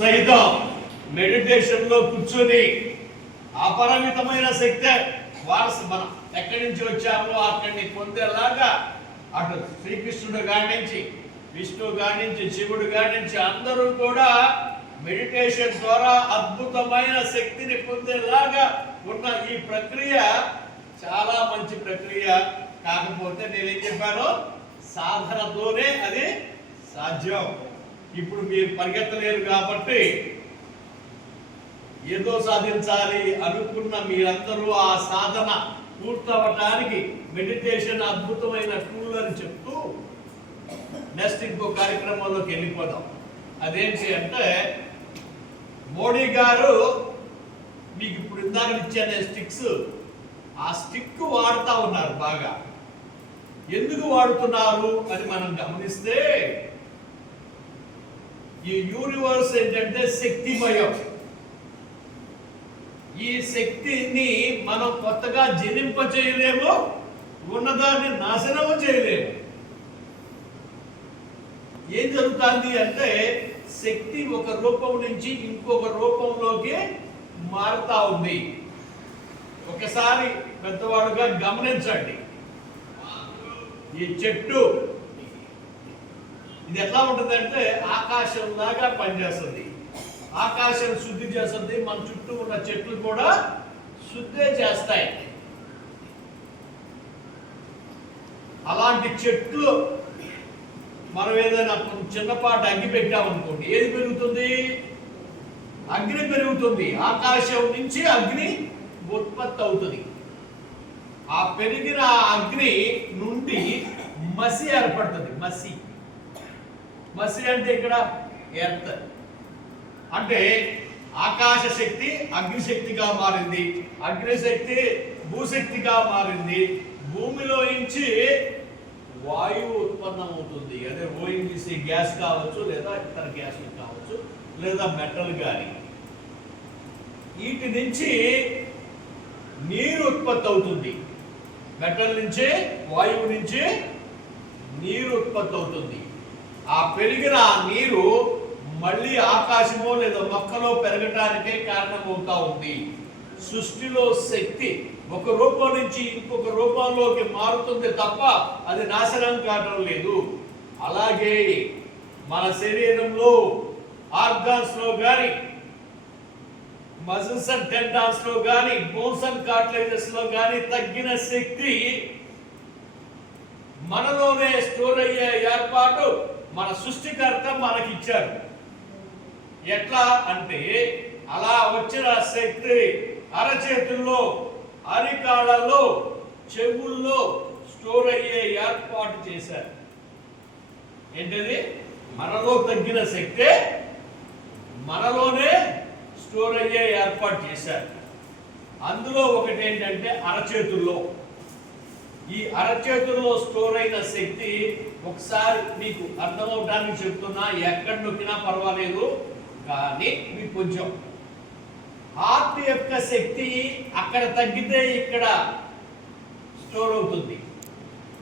సైతం మెడిటేషన్లో కూర్చొని అపరిమితమైన శక్తి వారసు మనం ఎక్కడి నుంచి వచ్చామో అక్కడిని పొందేలాగా అటు శ్రీకృష్ణుడు కాడి నుంచి విష్ణువు కాడి నుంచి శివుడు కాడి నుంచి అందరూ కూడా మెడిటేషన్ ద్వారా అద్భుతమైన శక్తిని పొందేలాగా ఉన్న ఈ ప్రక్రియ చాలా మంచి ప్రక్రియ. కాకపోతే నేనేం చెప్పాను? సాధనతోనే అది సాధ్యం. ఇప్పుడు మీరు పరిగెత్తలేరు కాబట్టి ఏదో సాధించాలి అనుకున్న మీరందరూ ఆ సాధన పూర్తవటానికి మెడిటేషన్ అద్భుతమైన టూల్ అని చెప్తూ నెక్స్ట్ ఇంకో కార్యక్రమంలోకి వెళ్ళిపోదాం. అదేంటి అంటే మోడీ గారు మీకు ఇప్పుడు ఇందాక ఇచ్చానే స్టిక్స్ ఆ స్టిక్ వాడుతూ ఉన్నారు బాగా. ఎందుకు వాడుతున్నారు అని మనం గమనిస్తే ఈ యూనివర్స్ ఏంటంటే శక్తిమయం. ఈ శక్తిని మనం కొత్తగా జనింప చేయలేము ఉన్నదాన్ని నాశనము చేయలేము. ఏం జరుగుతుంది అంటే శక్తి ఒక రూపం నుంచి ఇంకొక రూపంలోకి మారుతా ఉంది. ఒకసారి పెద్దవాడుగా గమనించండి. ఈ చెట్టు ఇది ఎట్లా ఉంటుందంటే ఆకాశం లాగా పనిచేస్తుంది. ఆకాశం శుద్ధి చేస్తుంది మన చుట్టూ ఉన్న చెట్లు కూడా శుద్ధే చేస్తాయి. అలాంటి చెట్లు మనం ఏదైనా కొంచెం చిన్నపాటి అగ్గి పెట్టామనుకోండి ఏది పెరుగుతుంది? అగ్ని పెరుగుతుంది. ఆకాశం నుంచి అగ్ని ఉత్పత్తి అవుతుంది. ఆ పెరిగిన అగ్ని నుండి మసి ఏర్పడుతుంది మసి. మసి అంటే ఇక్కడ ఎర్త్. అంటే ఆకాశ శక్తి అగ్నిశక్తిగా మారింది. అగ్నిశక్తి భూశక్తిగా మారింది. భూమిలో నుంచి వాయువు ఉత్పన్నం అవుతుంది అదే ఓఎన్జీసీ గ్యాస్ కావచ్చు లేదా ఇతర గ్యాసులు కావచ్చు లేదా మెటల్ కానీ వీటి నుంచి నీరు ఉత్పత్తి అవుతుంది. మెటల్ నుంచి వాయువు నుంచి నీరు ఉత్పత్తి అవుతుంది. ఆ పెరిగిన ఆ నీరు మళ్ళీ ఆకాశమో లేదా మొక్కలో పెరగటానికే కారణమవుతా ఉంది. సృష్టిలో శక్తి ఒక రూపం నుంచి ఇంకొక రూపంలోకి మారుతుంది తప్ప అది నాశనం కావడం లేదు. అలాగే మన శరీరంలో ఆర్గాన్స్లో కానీ మజిల్స్ అండ్ టెండాన్స్లో కానీ బోన్స్ అండ్ కార్టిలేజెస్లో కానీ తగ్గిన శక్తి మనలోనే స్టోర్ అయ్యే ఏర్పాటు మన సృష్టికర్త మనకిచ్చారు ఎట్లా అంటే అలా వచ్చిన శక్తి అరచేతుల్లో అరికాళ్ళలో చెవుల్లో స్టోర్ అయ్యే ఏర్పాటు చేశారు. ఏంటది? మనలో తగ్గిన శక్తే మనలోనే స్టోర్ అయ్యే ఏర్పాటు చేశారు. అందులో ఒకటి ఏంటంటే అరచేతుల్లో. ఈ అరచేతుల్లో స్టోర్ అయిన శక్తి ఒకసారి మీకు అర్థమవడానికి చెప్తున్నా ఎక్కడ నొక్కినా పర్వాలేదు కానీ మీకు కొంచెం హార్ట్ యొక్క శక్తి అక్కడ తగ్గితే ఇక్కడ స్టోర్ అవుతుంది.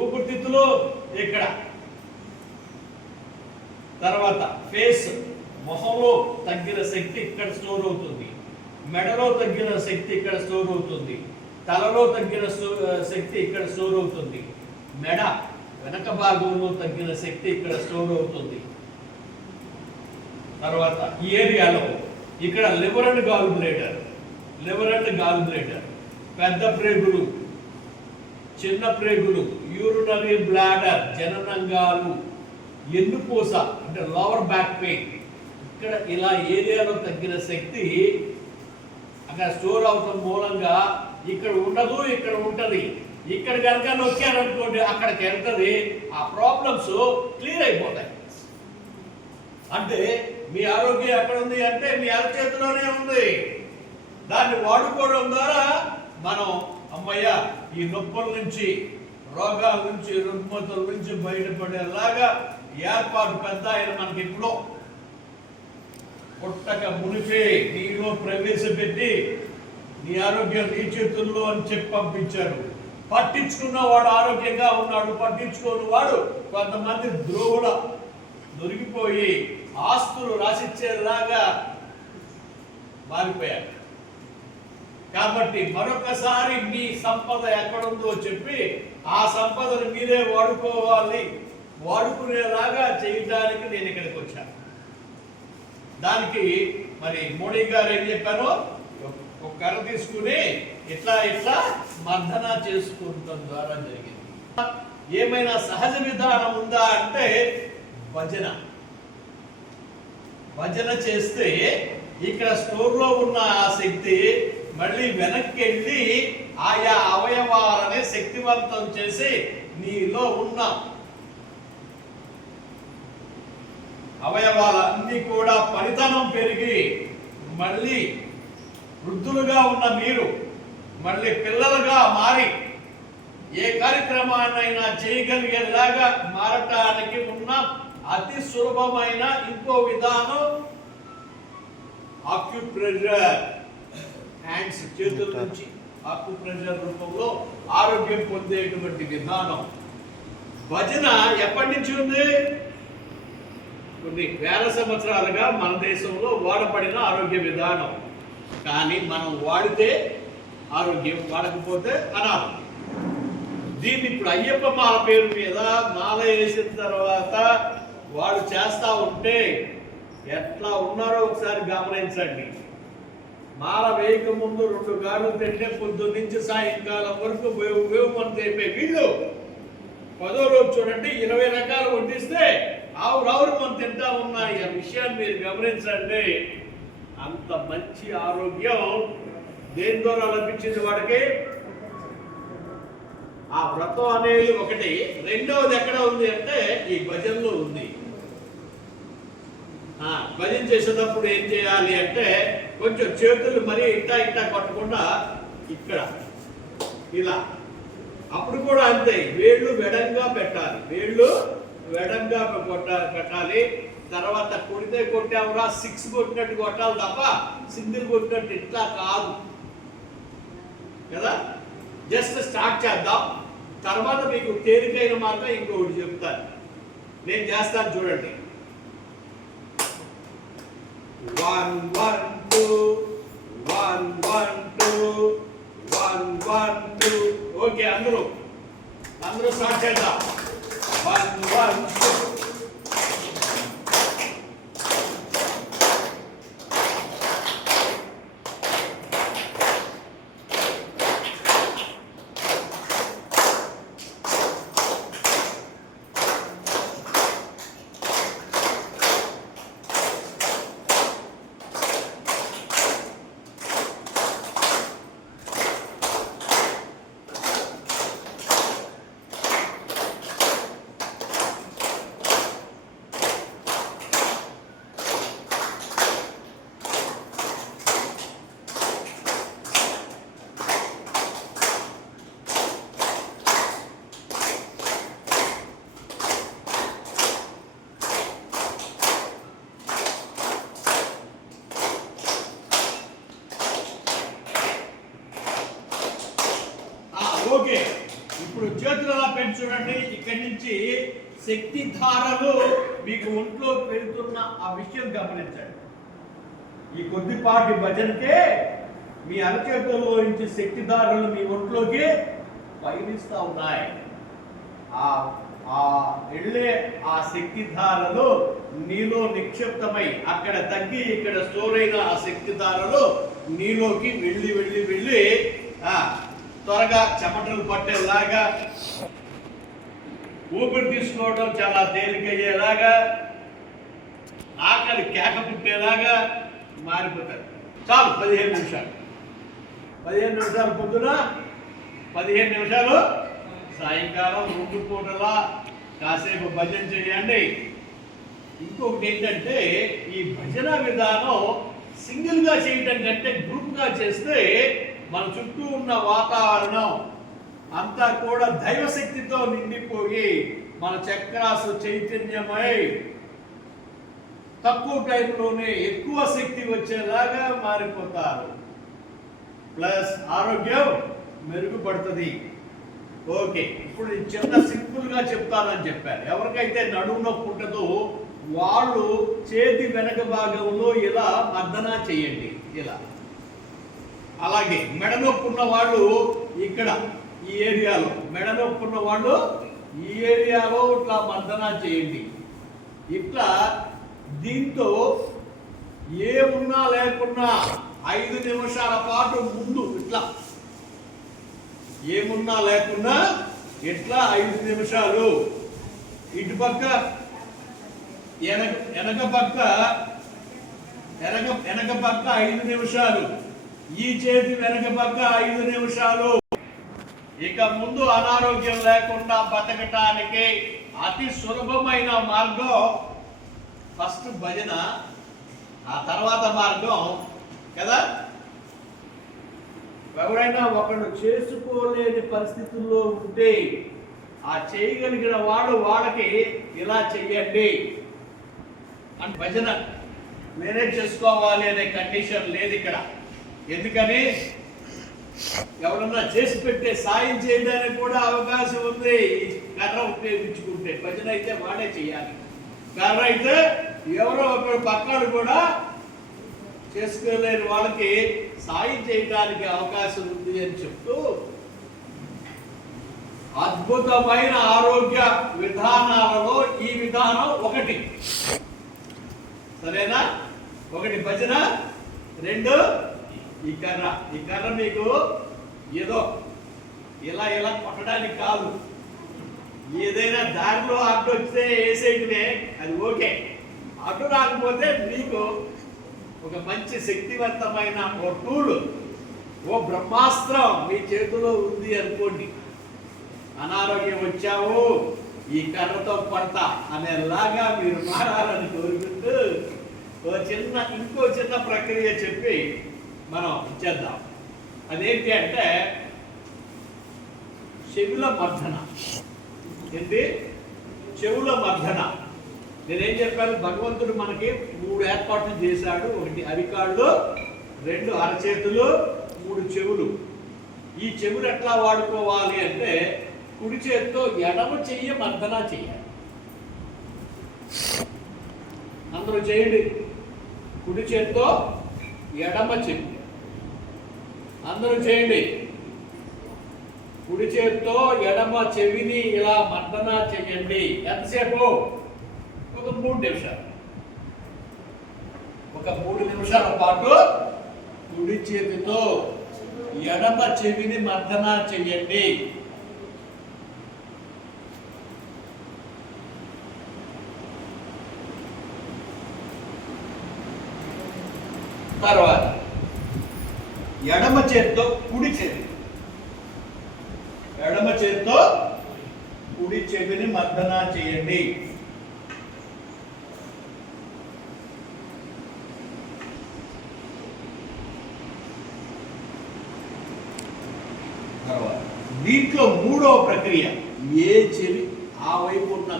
ఊపిరితిత్తులు ఇక్కడ. తర్వాత ఫేస్ మొహంలో తగ్గిన శక్తి ఇక్కడ స్టోర్ అవుతుంది. మెడలో తగ్గిన శక్తి ఇక్కడ స్టోర్ అవుతుంది. తలలో తగ్గిన శక్తి ఇక్కడ స్టోర్ అవుతుంది. మెడ వెనక భాగంలో తగ్గిన శక్తి ఇక్కడ స్టోర్ అవుతుంది. తర్వాత ఈ ఏరియాలో ఇక్కడ liver and gallbladder liver and gallbladder పెద్ద ప్రేగులు చిన్న ప్రేగులు యూరినరీ బ్లాడర్ జననంగాలు ఎన్నుపూస అంటే లోవర్ బ్యాక్ పెయిన్ ఇక్కడ ఇలా ఏరియాలో తగ్గిన శక్తి అక్కడ స్టోర్ అవటం మూలంగా ఇక్కడ ఉండదు ఇక్కడ ఉంటుంది. ఇక్కడ కనుక నొక్కారనుకోండి అక్కడికి వెళ్తుంది ఆ ప్రాబ్లమ్స్ క్లియర్ అయిపోతాయి. అంటే మీ ఆరోగ్యం ఎక్కడ ఉంది అంటే మీ అరచేతిలోనే ఉంది. దాన్ని వాడుకోవడం ద్వారా మనం అమ్మయ్య ఈ నొప్పుల నుంచి రోగాల నుంచి రుగ్మతుల నుంచి బయటపడేలాగా ఏర్పాటు పెద్ద ఆయన మనకి ఇప్పుడు పుట్టక మునిపే నీలో ప్రవేశపెట్టి నీ ఆరోగ్యం నీ చేతుల్లో అని చెప్పి పంపించారు. పట్టించుకున్న వాడు ఆరోగ్యంగా ఉన్నాడు పట్టించుకోని వాడు కొంతమంది ద్రోవుల దొరికిపోయి ఆస్తులు రాసిచ్చేలాగా మారిపోయారు. కాబట్టి మరొకసారి మీ సంపద ఎక్కడుందో చెప్పి ఆ సంపదను మీరే వాడుకోవాలి. వాడుకునేలాగా చేయడానికి నేను ఇక్కడికి వచ్చాను. దానికి మరి మోడీ గారు ఏం చెప్పారో? ఒక కర్ర తీసుకుని ఇట్లా ఇట్లా మర్దన చేసుకుంటాం ద్వారా జరిగింది. ఏమైనా సహజ విధానం ఉందా అంటే భజన. భజన చేస్తే ఇక్కడ స్టోర్లో ఉన్న ఆ శక్తి మళ్ళీ వెనక్కి వెళ్ళి ఆయా అవయవాలని శక్తివంతం చేసి నీలో ఉన్న అవయవాలన్నీ కూడా పనితనం పెరిగి మళ్ళీ వృద్ధులుగా ఉన్న మీరు మళ్ళీ పిల్లలుగా మారి ఏ కార్యక్రమాన్నైనా చేయగలిగేలాగా మారటానికి ఉన్న. అతి సులభమైన ఇంకో విధానం ఆక్యుప్రెషర్ హ్యాండ్స్ చేతుల నుంచి ఆక్యుప్రెషర్ రూపంలో ఆరోగ్యం పొందేటువంటి విధానం. భజన ఎప్పటి నుంచి ఉంది? కొన్ని వేల సంవత్సరాలుగా మన దేశంలో వాడబడిన ఆరోగ్య విధానం. కానీ మనం వాడితే ఆరోగ్యం వాడకపోతే అనారోగ్యం. దీన్ని ఇప్పుడు అయ్యప్ప మాల పేరు మీద మాల వేసిన తర్వాత వాడు చేస్తా ఉంటే ఎట్లా ఉన్నారో ఒకసారి గమనించండి. మాల వేయక ముందు రెండు గాలు తింటే పొద్దు నుంచి సాయంకాలం వరకు వేవు వేవుమని చెప్పే వీళ్ళు. పదో రోజు చూడండి ఇరవై రకాలు వడ్డిస్తే ఆవు రావురు మనం తింటా ఉన్నాయి ఆ విషయాన్ని మీరు గమనించండి. అంత మంచి ఆరోగ్యం దేని ద్వారా లభించింది వాడికి? ఆ వ్రతం అనేది ఒకటి. రెండవది ఎక్కడ ఉంది అంటే ఈ భజనలో ఉంది. ఆ, భజన చేసేటప్పుడు ఏం చేయాలి అంటే కొంచెం చేతులు మరీ ఇట్టా ఇట్టా కొట్టకుండా ఇక్కడ ఇలా. అప్పుడు కూడా అంతే. వేళ్ళు వెడంగా పెట్టాలి. వేళ్ళు వెడంగా కొట్ట పెట్టాలి తర్వాత కొడితే కొట్టావురా సిక్స్ కొట్టినట్టు కొట్టాలి తప్ప సింగిల్ కొట్టినట్టు ఇట్లా కాదు. కదా? జస్ట్ స్టార్ట్ చేద్దాం. తర్వాత మీకు తేలికైన మాత్రం ఇంకొకటి చెప్తాను. నేను చేస్తాను చూడండి. One one two one one two one one two okay అందరూ. అందరూ స్టార్ట్ చేద్దాం. వన్ వన్ టూ ఆ, ఓకే ఇప్పుడు చేతులు అలా పెట్టి చూడండి ఇక్కడి నుంచి శక్తి ధారలు మీకు ఒంట్లో పెరుగుతున్న ఆ విషయం గమనించండి ఈ కొద్దిపాటి భజనకే మీ అరచేతుల్లో నుంచి శక్తిదారులు మీ ఒంట్లోకి పయనిస్తూ ఉన్నాయి. ఆ ఆ వెళ్ళే ఆ శక్తిధారలు నీలో నిక్షిప్తమై అక్కడ తగ్గి ఇక్కడ స్టోర్ అయిన ఆ శక్తిధారలు నీలోకి వెళ్ళి వెళ్ళి వెళ్ళి త్వరగా చెమటలు పట్టేలాగా ఊపిరి తీసుకోవడం చాలా తేలికయ్యేలాగా ఆకలి కేక పుట్టేలాగా మారిపోతారు. చాలు పదిహేను నిమిషాలు. పదిహేను నిమిషాలు పొద్దున పదిహేను నిమిషాలు సాయంకాలం రెండు పూటలా కాసేపు భజన చేయండి. ఇంకొకటి ఏంటంటే ఈ భజన విధానం సింగిల్గా చేయటం కంటే గ్రూప్గా చేస్తే మన చుట్టూ ఉన్న వాతావరణం అంతా కూడా దైవశక్తితో నిండిపోయి మన చక్రాసు చైతన్యమై తక్కువ టైంలోనే ఎక్కువ శక్తి వచ్చేలాగా మారిపోతారు. ప్లస్ ఆరోగ్యం మెరుగుపడుతుంది. ఓకే ఇప్పుడు నేను చిన్న సింపుల్గా చెప్తానని చెప్పాను. ఎవరికైతే నడుము నొప్పి ఉంటుందో వాళ్ళు చేతి వెనక భాగంలో ఇలా మర్దన చేయండి. ఇలా. అలాగే మెడ నొప్పి ఉన్న వాళ్ళు ఇక్కడ ఈ ఏరియాలో. మెడ నొప్పి ఉన్న వాళ్ళు ఈ ఏరియాలో ఇట్లా మర్దన చేయండి. ఇట్లా దీంతో ఏమున్నా లేకున్నా ఐదు నిమిషాల పాటు ముందు ఇట్లా. ఏమున్నా లేకున్నా ఇట్లా ఐదు నిమిషాలు. ఇటు పక్క వెనక వెనక పక్క వెనక వెనక పక్క ఐదు నిమిషాలు. ఈ చేతి వెనక పక్క ఐదు నిమిషాలు. ఇక ముందు అనారోగ్యం లేకుండా బతకటానికి అతి సులభమైన మార్గం ఫస్ట్ భజన ఆ తర్వాత మార్గం కదా? ఎవరైనా ఒకడు చేసుకోలేని పరిస్థితుల్లో ఉంటే ఆ చేయగలిగిన వాడు వాళ్ళకి ఇలా చెయ్యండి. అని భజన మేనేజ్ చేసుకోవాలి అనే కండిషన్ లేదు ఇక్కడ. ఎందుకని? ఎవరన్నా చేసి పెట్టే సాయం చేయడానికి కూడా అవకాశం ఉంది. కర్ర ఉపయోగించుకుంటే భజన అయితే వాడే చేయాలి. కర్ర అయితే ఎవరో ఒకరు పక్కడు కూడా చేసుకోలేని వాళ్ళకి సాయం చేయడానికి అవకాశం ఉంది అని చెప్తూ అద్భుతమైన ఆరోగ్య విధానాలలో ఈ విధానం ఒకటి. సరేనా? ఒకటి భజన రెండు ఈ కర్ర. ఈ కర్ర మీకు ఏదో ఇలా ఇలా కొట్టడానికి కాదు. ఏదైనా దారిలో ఆటో వస్తే వేసేయటమే అది ఓకే. అటు రాకపోతే మీకు ఒక మంచి శక్తివంతమైన ఓ టూల్ ఓ బ్రహ్మాస్త్రం మీ చేతిలో ఉంది అనుకోండి. అనారోగ్యం వచ్చావు ఈ కర్రతో పడతా అనేలాగా మీరు మారాలని కోరుకుంటూ ఓ చిన్న ఇంకో చిన్న ప్రక్రియ చెప్పి మనం ఇచ్చేద్దాం అదేంటి అంటే చెవుల మర్ధన ఏంటి? చెవుల మర్దన నేనేం చెప్పాను? భగవంతుడు మనకి మూడు ఏర్పాట్లు చేశాడు. ఒకటి అరికాళ్ళు రెండు అరచేతులు మూడు చెవులు. ఈ చెవులు ఎట్లా వాడుకోవాలి అంటే కుడి చేతితో ఎడమ చెయ్యి మర్దన చేయాలి. అందరూ చేయండి. కుడి చేతితో ఎడమ చెయ్యి. అందరూ చేయండి. కుడి చేతితో ఎడమ చెవిని ఇలా మర్దన చెయ్యండి. ఎంతసేపు? ఒక మూడు నిమిషాలు. ఒక మూడు నిమిషాల పాటు కుడి చేతితో ఎడమ చెవిని మర్దన చెయ్యండి. తర్వాత ఎడమ చేత్తో కుడి చేతి ఎడమ చేత్తో కుడి చెవిని మర్దన చేయండి. తర్వాత దీంట్లో మూడవ ప్రక్రియ ఏ చెవి ఆ వైపు ఉన్న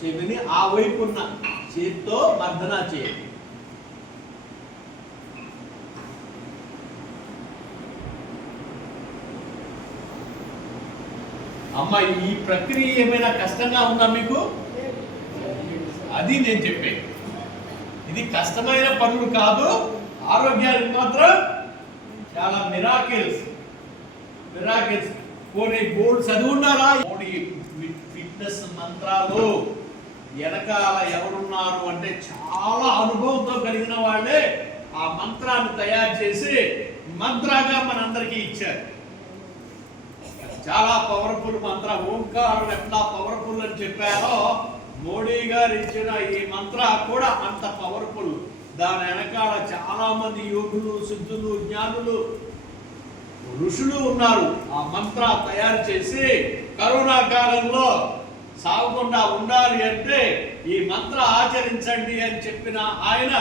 చెవిని ఆ వైపు ఉన్న చేతితో మర్దన చేయండి. అమ్మ ఈ ప్రక్రియ ఏమైనా కష్టంగా ఉందా మీకు? అది నేను చెప్పేది ఇది కష్టమైన పనులు కాదు ఆరోగ్యానికి మాత్రం చాలా మిరాకిల్స్ మిరాకిల్స్ పోనీ బోర్డు చదువున్నారా? పోనీ ఫిట్నెస్ మంత్రాలు వెనకాల ఎవరున్నారు అంటే చాలా అనుభవంతో కలిగిన వాళ్ళే ఆ మంత్రాన్ని తయారు చేసి మంత్రాగా మనందరికీ ఇచ్చారు. చాలా పవర్ఫుల్ మంత్ర. ఓంకారం ఎట్లా పవర్ఫుల్ అని చెప్పారో మోడీ గారు ఇచ్చిన ఈ మంత్ర కూడా అంత పవర్ఫుల్ దాని వెనకాల చాలా మంది యోగులు సిద్ధులు జ్ఞానులు ఋషులు ఉన్నారు. ఆ మంత్ర తయారు చేసి కరోనా కాలంలో సాగకుండా ఉండాలి అంటే ఈ మంత్ర ఆచరించండి అని చెప్పిన ఆయన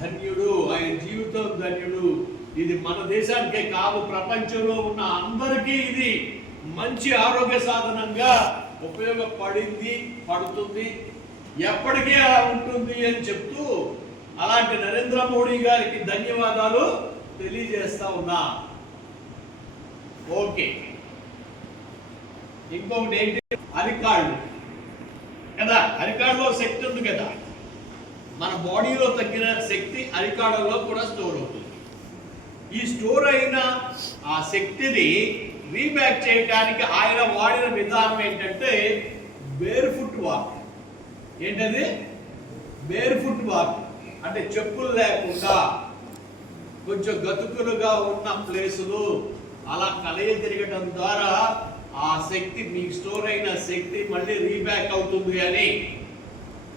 ధన్యుడు. ఆయన జీవితం ధన్యుడు. ఇది మన దేశానికే కాదు ప్రపంచంలో ఉన్న అందరికీ ఇది మంచి ఆరోగ్య సాధనంగా ఉపయోగపడింది పడుతుంది ఎప్పటికీ అలా ఉంటుంది అని చెప్తూ అలాంటి నరేంద్ర మోడీ గారికి ధన్యవాదాలు తెలియజేస్తా ఉన్నా. ఓకే. ఇంకొకటి ఏంటి? అరికాళ్ళు. కదా అరికాడలో శక్తి ఉంది కదా. మన బాడీలో తగ్గిన శక్తి అరికాడలో కూడా స్టోర్ అవుతుంది. ఈ స్టోర్ అయిన ఆ శక్తిని రీబ్యాక్ చేయడానికి ఆయన వాడిన విధానం ఏంటంటే బేర్ ఫుట్ వాక్ ఏంటది? బేర్ ఫుట్ వాక్ అంటే చెప్పులు లేకుండా కొంచెం గతుకులుగా ఉన్న ప్లేసులు అలా కలయి తిరగడం ద్వారా ఆ శక్తి మీకు స్టోర్ అయిన శక్తి మళ్ళీ రీబ్యాక్ అవుతుంది అని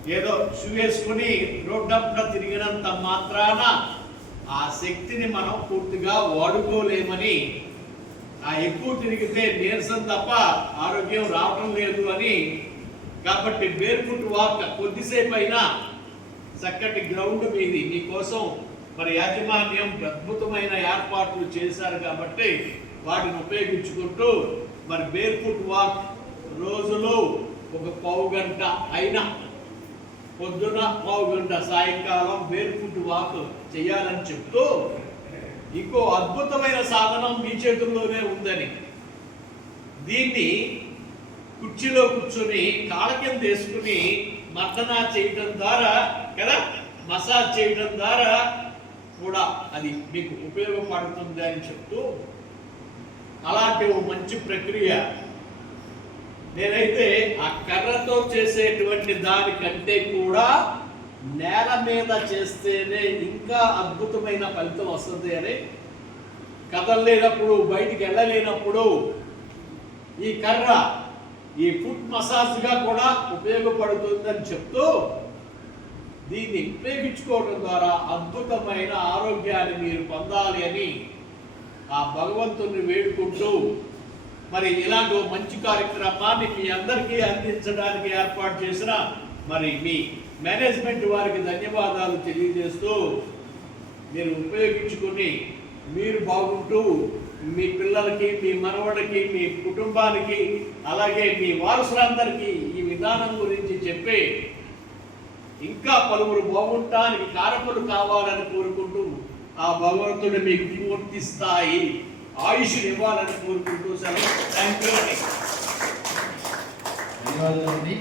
ఏదో షూ వేసుకుని రోడ్డంతా తిరిగినంత మాత్రాన ఆ శక్తిని మనం పూర్తిగా వాడుకోలేమని ఆ ఎక్కువ తిరిగితే నీరసం తప్ప ఆరోగ్యం రావటం లేదు అని కాబట్టి బేర్ఫుట్ వాక్ కొద్దిసేపు అయినా చక్కటి గ్రౌండ్ మీది. మీకోసం మరి యాజమాన్యం అద్భుతమైన ఏర్పాట్లు చేశారు కాబట్టి వాటిని ఉపయోగించుకుంటూ మరి బేర్ఫుట్ వాక్ రోజులో ఒక పావు గంట అయినా పొద్దున గంట సాయంకాలం బేర్ఫుట్ వాక్ చేయాలని చెప్తూ ఇంకో అద్భుతమైన సాధనం మీ చేతుల్లోనే ఉందని. దీన్ని కుర్చీలో కూర్చొని కాళ్ళ కింద వేసుకుని మర్దన చేయటం ద్వారా కదా మసాజ్ చేయటం ద్వారా కూడా అది మీకు ఉపయోగపడుతుంది అని చెప్తూ అలాంటి ఓ మంచి ప్రక్రియ నేనైతే ఆ కర్రతో చేసేటువంటి దానికంటే కూడా నేల మీద చేస్తేనే ఇంకా అద్భుతమైన ఫలితం వస్తుంది అని కదలలేనప్పుడు బయటికి వెళ్ళలేనప్పుడు ఈ కర్ర ఈ ఫుట్ మసాజ్గా కూడా ఉపయోగపడుతుందని చెప్తూ దీన్ని ఉపయోగించుకోవడం ద్వారా అద్భుతమైన ఆరోగ్యాన్ని మీరు పొందాలి అని ఆ భగవంతుని వేడుకుంటూ మరి ఇలాంటి మంచి కార్యక్రమాన్ని మీ అందరికీ అందించడానికి ఏర్పాటు చేసిన మరి మీ మేనేజ్మెంట్ వారికి ధన్యవాదాలు తెలియజేస్తూ మీరు ఉపయోగించుకొని మీరు బాగుంటూ మీ పిల్లలకి మీ మనవడికి మీ కుటుంబానికి అలాగే మీ వారసులందరికీ ఈ విధానం గురించి చెప్పి ఇంకా పలువురు బాగుంటానికి కారకులు కావాలని కోరుకుంటూ ఆ భగవంతుడు మీకు పూర్తి స్థాయి ఆయుష్ ఇవ్వాలని కోరుకుంటూ సెలవు థ్యాంక్ యూ ధన్యవాదాలండి.